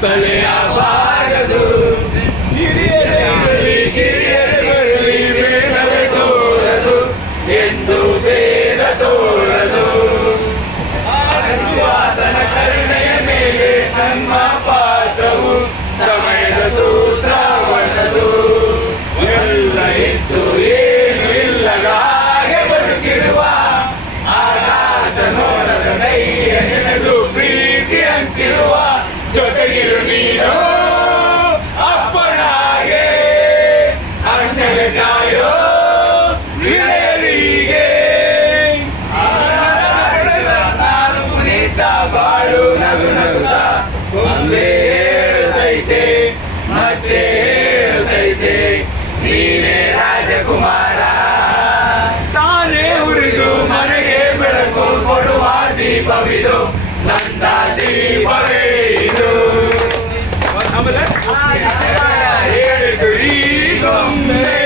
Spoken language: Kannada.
ತಲೆಯಬಾರದು ಹಿರಿಯರಲ್ಲಿ ಕಿರಿಯರು ಬರಲಿ ಬೇಡವೇ ತೋರದು ಎಂದು ಬೇಡ ತೋರದು ಆರಿಸುವಾತನ ಕರುಣೆಯ ಮೇಲೆ ನಮ್ಮ ಪಾತ್ರವು ಸಮಯದ ಸೂತ್ರವನ್ನದು ಎಲ್ಲ ಇದ್ದು ಏನು ಇಲ್ಲದ ಹಾಗೆ ಬದುಕಿರುವ ಆಕಾಶ ನೋಡದ ನೈಯ ನೆನೆದು ಪ್ರೀತಿ ಹಂಚಿರುವ ಜೊತೆಗಿರು ನೀನು ಅಪ್ಪನ ಹಾಗೆ ಅಣ್ಣಗೆ ಕಾಯೋ ವಿಳೆಯರಿಗೆ ನಾನು ಪುನೀತ ಬಾಳು ನಗು ನಗುತ್ತ ಒಮ್ಮೆ ಹೇಳ್ತೈತೆ ಮತ್ತೆ ಹೇಳ್ತೈತೆ ನೀನೇ ರಾಜಕುಮಾರ ತಾನೇ ಉರಿದು ಮನೆಗೆ ಬೆಳಕು ಕೊಡುವ ದೀಪವಿದು ನಂದ ದೀಪವೇ ಇದು ಹೇಳಿತು ಈಗೊಮ್ಮೆ